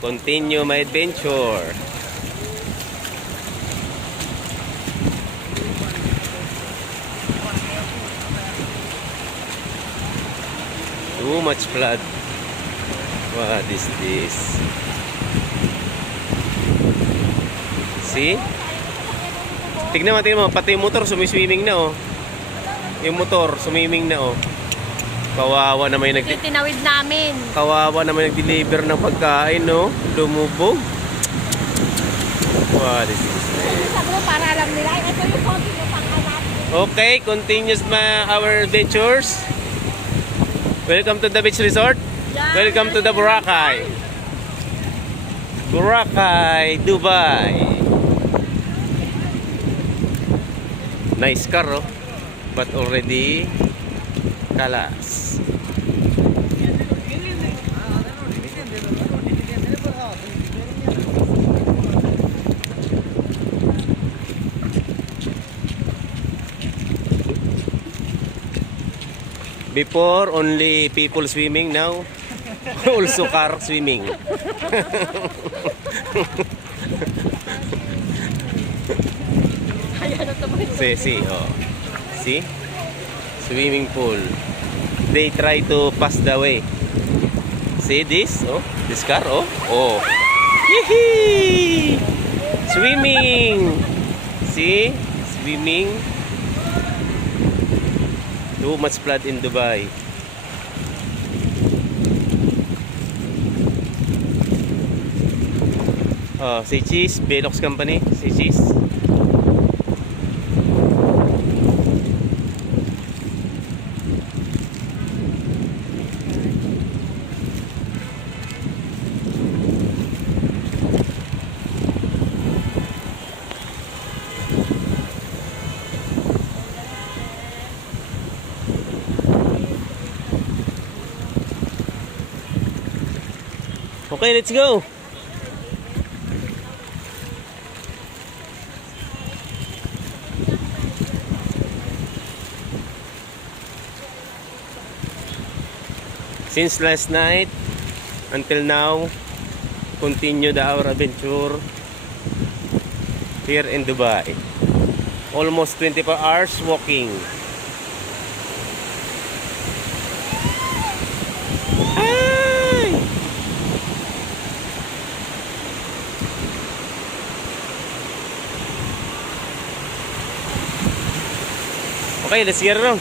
Continue my adventure. Too much flood. What is this? See? Tignan mo, pati yung motor sumiswimming na oh. Yung motor sumiswimming na oh. Kawawa naman yung tinawid namin. Kawawa naman nag-deliver ng pagkain, no? Lumubog. What is this? Para alam nila, ito yung konti mo pang-anak. Okay, continues our adventures. Welcome to the beach resort. Welcome to the Boracay. Boracay, Dubai. Nice car, oh. But already kalas. Before, only people swimming. Now, also car swimming. See, oh. See? Swimming pool. They try to pass the way. See this? Oh, this car, oh. Oh. Yee! Swimming. See? Swimming. Too much flood in Dubai. Oh, si Cheese, Velox Company, si Cheese. Okay, let's go. Since last night until now, continue our adventure here in Dubai. Almost 24 hours walking. Okay, let's get it on.